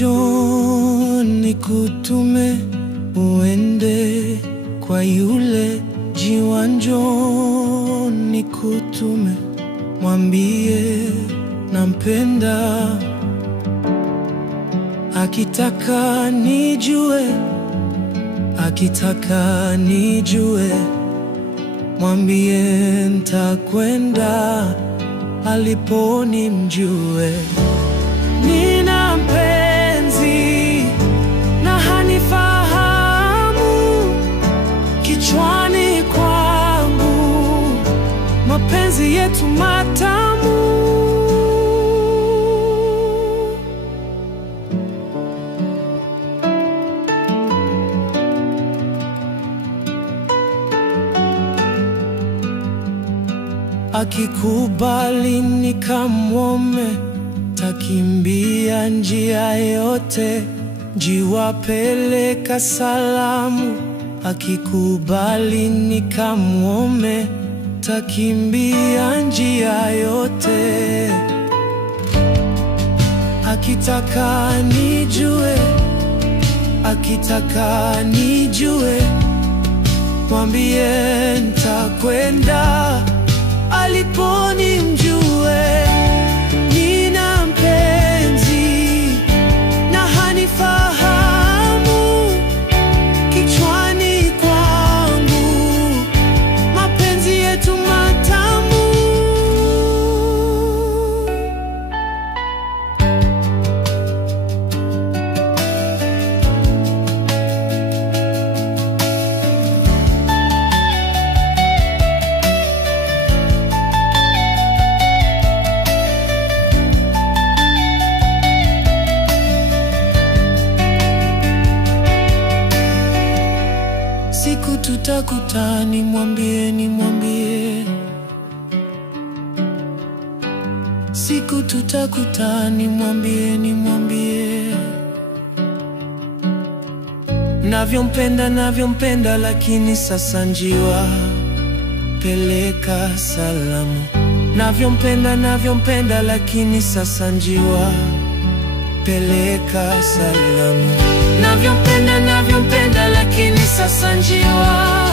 njoo nikutume uende kwa yule jiwa, njoo nikutume mwambie nampenda. Akitaka nijue, akitaka nijue, mwambie nitakwenda alipo nimjue. Nina mpenzi na hanifahamu, kichwani kwangu mapenzi yetu matamu. Akikubali nikamwome, takimbia njia yote, jiwapeleka salamu. Akikubali nikamwome, takimbia njia yote. Akitaka nijue, akitaka nijue, mwambie nitakwenda alipo nimjue. Nina mpenzi na hanifahamu, kichwani kwangu mapenzi yetu matamu. Siku tutakutana, mwambie, nimwambie. Siku tutakutana, mwambie, nimwambie. Navyompenda, navyompenda, lakini sasa njiwa peleka salamu. Navyompenda, navyompenda, lakini sasa njiwa peleka salamu. Navyompenda, navyompenda, lakini sasa njiwa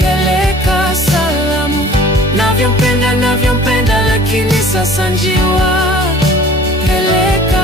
peleka salamu. Navyompenda, navyompenda, lakini sasa njiwa peleka